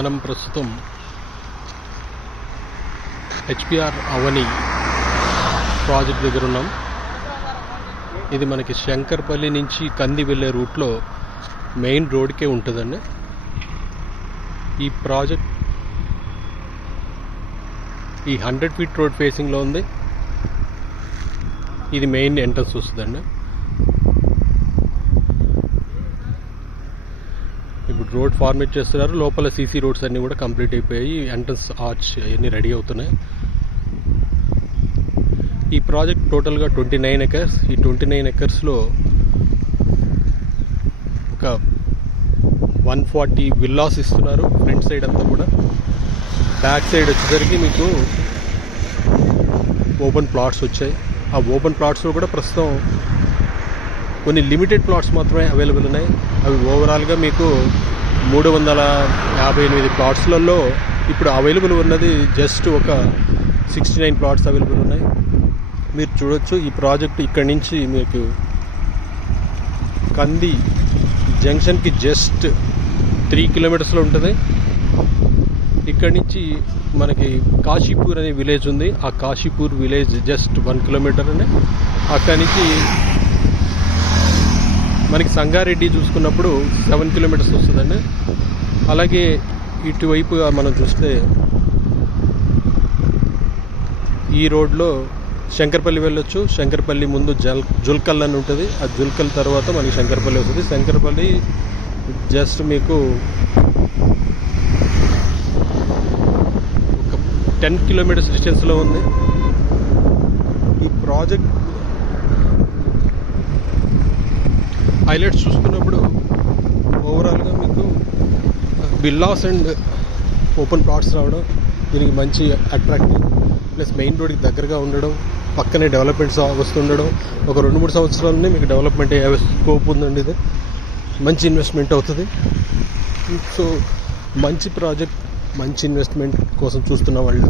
మనం ప్రస్తుతం హెచ్పిఆర్ అవని ప్రాజెక్ట్ దగ్గర ఉన్నాం. ఇది మనకి శంకర్పల్లి నుంచి కంది వెళ్ళే రూట్లో మెయిన్ రోడ్కే ఉంటుందండి. ఈ ప్రాజెక్ట్ ఈ 100 ఫీట్ రోడ్ ఫేసింగ్లో ఉంది. ఇది మెయిన్ ఎంట్రన్స్ వస్తుందండి. ఇప్పుడు రోడ్ ఫార్మేట్ చేస్తున్నారు. లోపల సీసీ రోడ్స్ అన్నీ కూడా కంప్లీట్ అయిపోయాయి. ఎంట్రన్స్ ఆర్చ్ అవన్నీ రెడీ అవుతున్నాయి. ఈ ప్రాజెక్ట్ టోటల్గా 29 ఎకర్స్. ఈ 29 ఎకర్స్లో ఒక 140 విల్లాస్ ఇస్తున్నారు. ఫ్రంట్ సైడ్ అంతా కూడా. బ్యాక్ సైడ్ వచ్చేసరికి మీకు ఓపెన్ ప్లాట్స్ వచ్చాయి. ఆ ఓపెన్ ప్లాట్స్లో కూడా ప్రస్తుతం కొన్ని లిమిటెడ్ ప్లాట్స్ మాత్రమే అవైలబుల్ ఉన్నాయి. అవి ఓవరాల్గా మీకు 358 ప్లాట్స్లలో ఇప్పుడు అవైలబుల్ ఉన్నది జస్ట్ ఒక 69 ప్లాట్స్ అవైలబుల్ ఉన్నాయి. మీరు చూడొచ్చు. ఈ ప్రాజెక్ట్ ఇక్కడి నుంచి మీకు కంది జంక్షన్కి జస్ట్ 3 కిలోమీటర్స్లో ఉంటుంది. ఇక్కడి నుంచి మనకి కాశీపూర్ అనే విలేజ్ ఉంది. ఆ కాశీపూర్ విలేజ్ జస్ట్ 1 కిలోమీటర్ అని. అక్కడి నుంచి మనకి సంగారెడ్డి చూసుకున్నప్పుడు 7 కిలోమీటర్స్ వస్తుందండి. అలాగే ఇటువైపుగా మనం చూస్తే ఈ రోడ్లో శంకర్పల్లి వెళ్ళొచ్చు. శంకర్పల్లి ముందు జుల్కల్ అని ఉంటుంది. ఆ జుల్కల్ తర్వాత మనకి శంకర్పల్లి వస్తుంది. శంకర్పల్లి జస్ట్ మీకు ఒక 10 కిలోమీటర్స్ డిస్టెన్స్లో ఉంది. ఈ ప్రాజెక్ట్ హైలైట్స్ చూసుకున్నప్పుడు ఓవరాల్గా మీకు విల్లాస్ అండ్ ఓపెన్ ప్లాట్స్ రావడం, దీనికి మంచి అట్రాక్టివ్ ప్లస్ మెయిన్ రోడ్కి దగ్గరగా ఉండడం, పక్కనే డెవలప్మెంట్స్ వస్తుండడం, ఒక 2-3 సంవత్సరాలనే మీకు డెవలప్మెంట్ అయ్యే స్కోప్ ఉందండి. ఇది మంచి ఇన్వెస్ట్మెంట్ అవుతుంది. సో మంచి ప్రాజెక్ట్, మంచి ఇన్వెస్ట్మెంట్ కోసం చూస్తున్న వాళ్ళు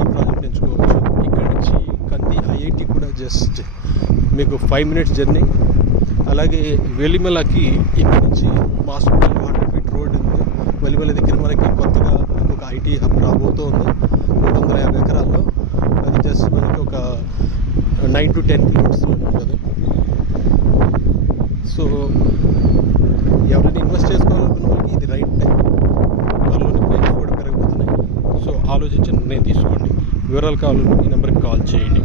ఈ ప్రాజెక్ట్ ఎంచుకోవచ్చు. ఇక్కడ నుంచి కంది ఐఐటి కూడా జస్ట్ మీకు 5 మినిట్స్ జర్నీ. అలాగే వెలిమలకి ఇక్కడ నుంచి మాస్టర్ 100 ఫీట్ రోడ్ ఉంది. వెలిమల దగ్గర మనకి కొత్తగా ఒక ఐటీ హబ్ రాబోతూ ఉంది 150 ఎకరాల్లో. అది జస్ట్ మనకి ఒక 9 to 10 కిలోమీటర్స్ ఉంటుంది. సో ఎవరైనా ఇన్వెస్ట్ చేసుకోవాలనుకున్న వాళ్ళకి ఇది రైట్ టైం. త్వరలోనే ప్రైస్ కూడా పెరగబోతున్నాయి. సో ఆలోచించి నిర్ణయం తీసుకోండి. వివరాలు కావాలని ఈ నెంబర్కి కాల్ చేయండి.